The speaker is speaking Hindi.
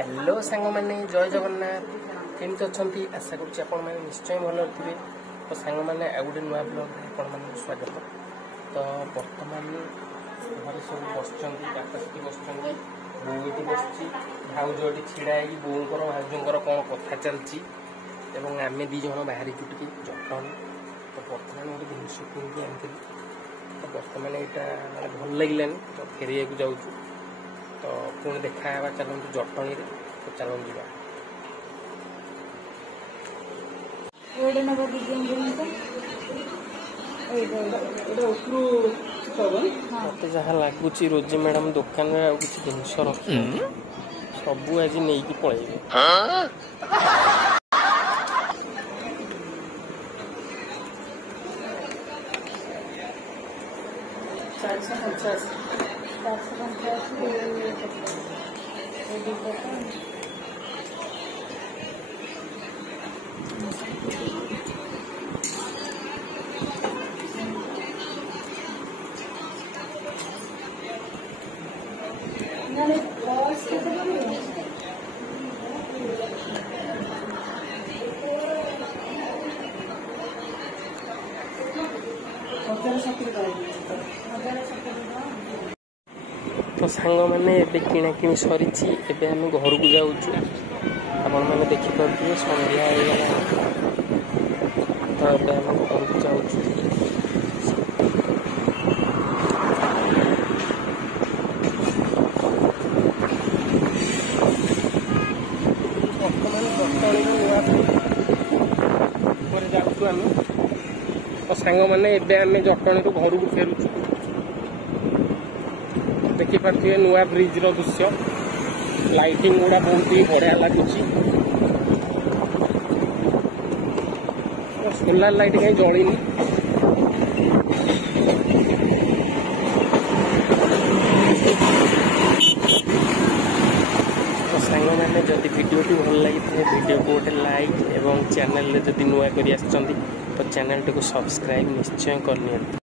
हेलो सांग मैंने जय जगन्नाथ केमती अच्छा आशा करुँच निश्चय भल थे। तो सांग मैंने आ गए नुआ ब्लॉग आपण स्वागत। तो बर्तमान घर सब बस बस बो ये बस भाउज ये छिड़ा बोर भाउजर कौन कथा चलती आम दीज बाहर टे जटन। तो बर्तमान गोटे जिन किन आनी तो बर्तमान यहाँ भल लगे तो फेर जाऊँ। तो पुणी देखा चलते जटणी तो चलते जा मत जहाँ लगुच रोजी मैडम दुकान में किसी जिनस रखी सबू आज नहीं पलैबे। तो सांग मैंने किणा कि सरी आम घर को जाऊँ आपण मैंने देखिपे संध्या तो ये आम घर को जाऊँ। तो सांग मैंने आम जटणी रू घर को फेरुचु देखिपे नुआ ब्रिज रो दृश्य लाइटिंग गुड़ा बहुत ही बढ़िया लगुच। सोलार लाइट कहीं जलिनी तो सांग मैंने जदि वीडियो भल लगी वीडियो को गोटे लाइक एवं चैनल जदि नुआ कर तो चैनल टी को सब्सक्राइब निश्चय करनी।